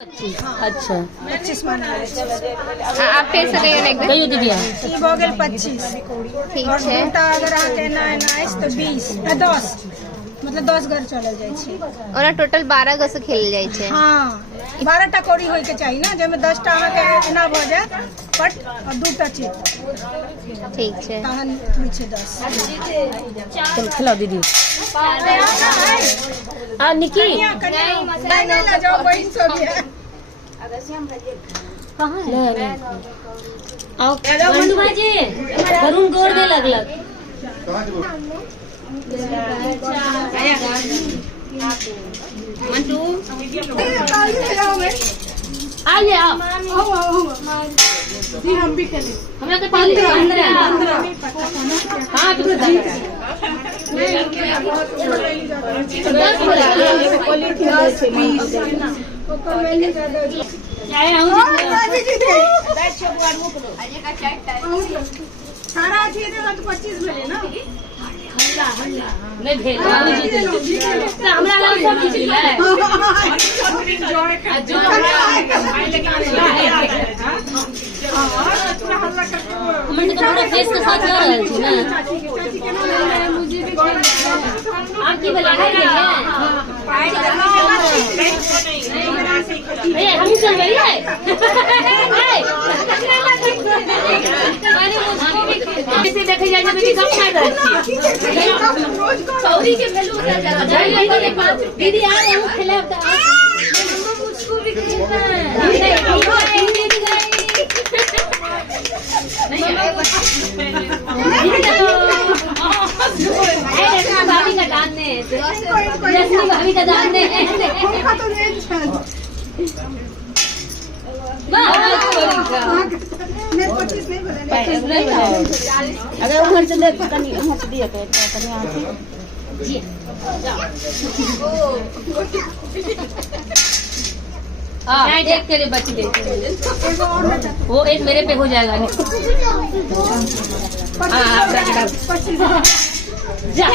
अच्छा 25 माना आप फिर से कहिए एक कहियो दीदी ई हो गेल 25 ठीक और है। दूटा अगर अहाँ के ना नाइस तो 20 10 मतलब 10 घर चलल जाइ छै ओना टोटल 12 गो से खेल जाइ छै। हाँ 12 टा कौड़ी होय के चाहिए ना, जेमे 10 टा अहाँ के एना भ जाय पट और 2 टा चित ठीक छै। तहन होइ छै 10। चलो खिलाओ दीदी। आ निकी नहीं ला जाओ बहन सब है। कहाँ है? आओ बंधु भाजी वरुण गोर दे लगलक। मंटू आइए आप। जी हम भी करें। हमरा तो 15 हाँ सारा चीज 25 भेले ना। नहीं भेज हमरा लग सब चीज है। जो हमने तो पूरा फेस के साथ जा रहे थे ना। आप की बला है भैया हम चल रही है। इसे देखे जाए बेटी कम खाए सौरी के वैल्यू दीदी आ रहे हैं खिलाफ मुझको भी भाभी का डालने भाभी का डालने अगर उधर से ले कनी वहां से दिया तो कनी आती एक तेरे बच्चे वो एक मेरे पे हो जाएगा। जा